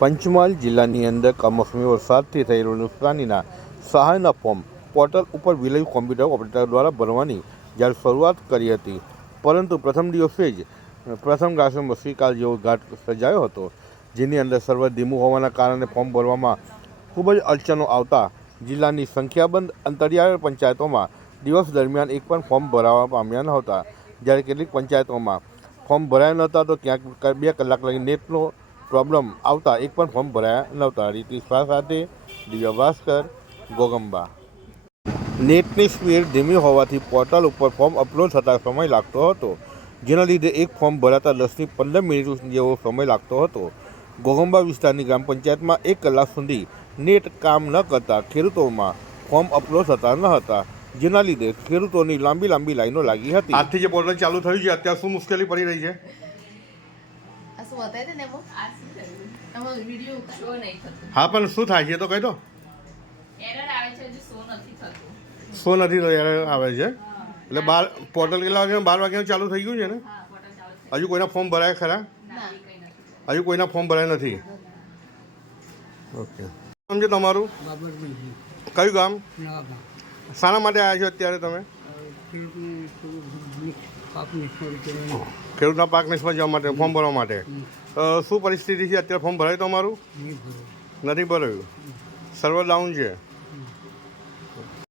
પંચમહાલ જિલ્લાની અંદર કમોસમી વરસાદથી થયેલું નુકસાનીના સહાયના ફોર્મ પોર્ટલ ઉપર વિલેજ કોમ્પ્યુટર ઓપરેટર દ્વારા ભરવાની જ્યારે શરૂઆત કરી હતી, પરંતુ પ્રથમ દિવસે જ પ્રથમ ઘાસે મસીકાલ જેવો ઘાટ સર્જાયો હતો, જેની અંદર સર્વર ધીમું હોવાના કારણે ફોર્મ ભરવામાં ખૂબ જ અડચણો આવતા જિલ્લાની સંખ્યાબંધ અંતરિયાળ પંચાયતોમાં દિવસ દરમિયાન એક પણ ફોર્મ ભરાવા પામ્યા નહોતા. જ્યારે કેટલીક પંચાયતોમાં ફોર્મ ભરાયા નહોતા તો ક્યાંક 2 કલાક લગી નેટનો પ્રોબ્લેમ આવતા એક પણ ફોર્મ ભરાયા નહોતા. રીતિ શાહ સાથે દિવ્ય ભાસ્કર, ગોગંબા. નેટની સ્પીડ ધીમી હોવાથી પોર્ટલ ઉપર ફોર્મ અપલોડ થતાં સમય લાગતો હતો, જેના લીધે એક ફોર્મ ભરાતા 10 થી 15 મિનિટ જેવો સમય લાગતો હતો. ગોગંબા વિસ્તારની ગ્રામ પંચાયતમાં 1 કલાક સુધી નેટ કામ ન કરતા ખેડૂતોમાં ફોર્મ અપલોડ થતા ન હતા, જેના લીધે ખેડૂતોની લાંબી લાઈનો લાગી હતી. આજથી જે પોર્ટલ ચાલુ થયું છે, અત્યારે શું મુશ્કેલી પડી રહી છે? હા, પણ શું થાય છે તો કહી દો. શો નથી થતો, એરર આવે છે. એટલે પોર્ટલ કેટલા વાગે? 12 વાગ્યાનું ચાલુ થઈ ગયું છે ને? હજુ કોઈના ફોર્મ ભરાયા ખરા? હજુ કોઈના ફોર્મ ભરાયા નથી. ઓકે. નામ છે તમારું? કયું ગામ? શાના માટે આવ્યા છો અત્યારે તમે? ખેડૂતના પાક નિષ્ફળ જવા માટે ફોર્મ ભરવા માટે. શું પરિસ્થિતિ છે અત્યારે? ફોર્મ ભરાયું તમારું? નથી ભરાયું. સર્વર ડાઉન છે.